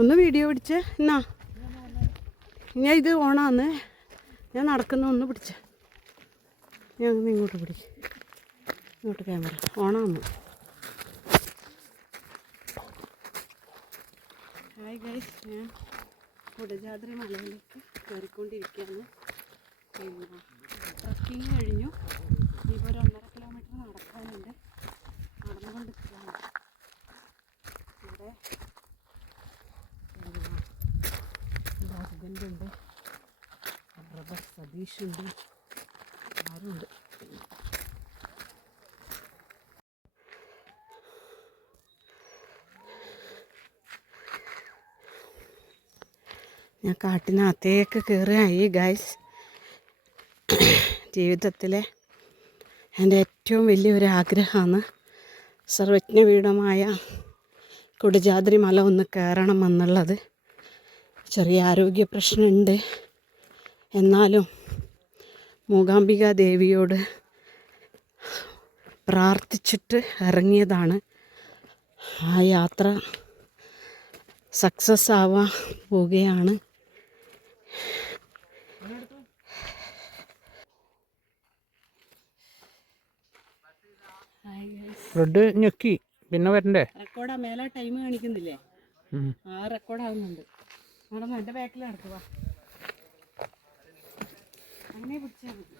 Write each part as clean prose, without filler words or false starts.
ഒന്ന് വീഡിയോ പിടിച്ച് എന്നാ ഞാൻ ഇത് ഓണാന്ന് ഞാൻ നടക്കുന്ന ഒന്ന് പിടിച്ച ഞാൻ ഇങ്ങോട്ട് പിടിക്കും ഇങ്ങോട്ട് ക്യാമറ ഓണാന്ന്. ഹായ് ഗൈസ്, ഞാൻ കുടജാദ്രി മലയിലേക്ക് കയറിക്കൊണ്ടിരിക്കുകയാണ്. പിന്നെ ട്രക്കിങ് കഴിഞ്ഞു. ഇപ്പോൾ ഒരു 1.5 കിലോമീറ്റർ നടക്കാനുണ്ട്. നടന്നുകൊണ്ടിരിക്കുകയാണ്. ഇവിടെ എൻ്റെ ഹസ്ബൻഡുണ്ട്, ബ്രദർ സതീഷുണ്ട്, ആരുണ്ട്. ഞാൻ കാട്ടിനകത്തേക്ക് കയറുകയായി ഗൈസ്. ജീവിതത്തിലെ എൻ്റെ ഏറ്റവും വലിയൊരു ആഗ്രഹമാണ് സർവജ്ഞപീഠമായ കുടജാദ്രി മല ഒന്ന് കയറണമെന്നുള്ളത്. ചെറിയ ആരോഗ്യ പ്രശ്നമുണ്ട്, എന്നാലും മൂകാംബിക ദേവിയോട് പ്രാർത്ഥിച്ചിട്ട് ഇറങ്ങിയതാണ്. ആ യാത്ര സക്സസ് ആവാൻ പോവുകയാണ്. റെഡ് ഞെക്കി പിന്നെ വരണ്ടേ? റെക്കോർഡാ മേലെ ടൈം കാണിക്കുന്നില്ലേ? ആ റെക്കോർഡ് ആവുന്നുണ്ട്. നടന്നു എൻ്റെ ബാക്കിൽ നടക്കുക. അങ്ങനെ പിടിച്ചാൽ മതി.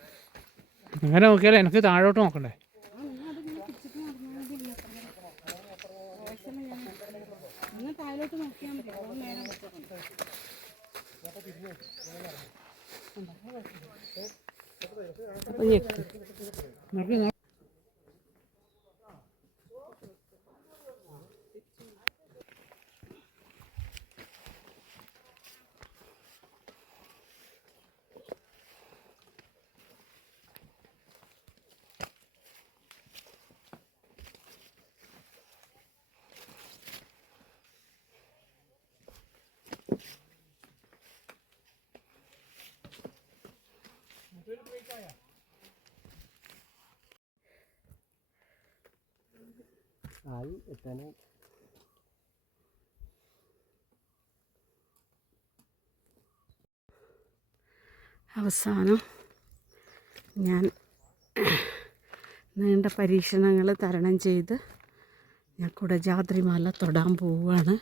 അങ്ങനെ നോക്കിയാലേ എനിക്ക് താഴോട്ട് നോക്കണ്ടേ? അങ്ങനെ താഴോട്ട് നോക്കിയാൽ മതി. നേരം അപ്പം ഞെക്കി അവസാനം ഞാൻ നീണ്ട പരീക്ഷണങ്ങൾ തരണം ചെയ്ത് ഞാൻ കുടജാദ്രി മല തൊടാൻ പോവുകയാണ്.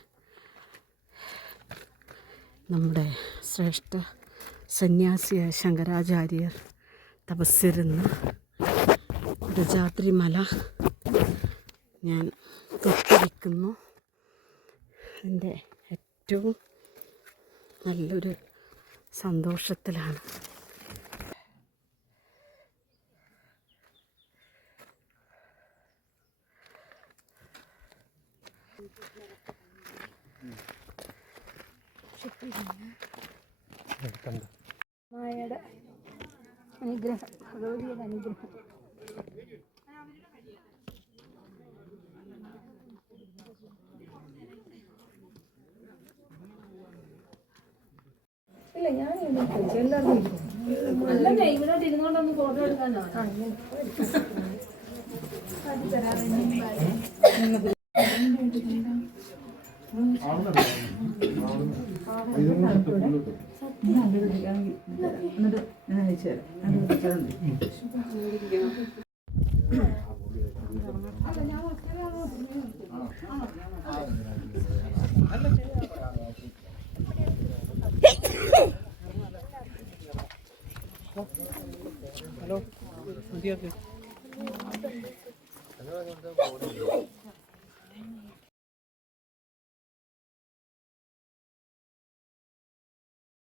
നമ്മുടെ ശ്രേഷ്ഠ സന്യാസിയായ ശങ്കരാചാര്യർ തപസ്സിരുന്ന് കുടജാദ്രി മല ഞാൻ തൊട്ടിരിക്കുന്നു. എൻ്റെ ഏറ്റവും നല്ലൊരു സന്തോഷത്തിലാണ്. മായയുടെ അനുഗ്രഹം, ഭഗവതിയുടെ അനുഗ്രഹം. ഇല്ല, ഞാൻ എല്ലാവരും ഇവിടോട്ട് ഇരുന്നോണ്ടൊന്ന് ഫോട്ടോ എടുക്കാനാണ്. ഹലോ, മതിയാക്ക്.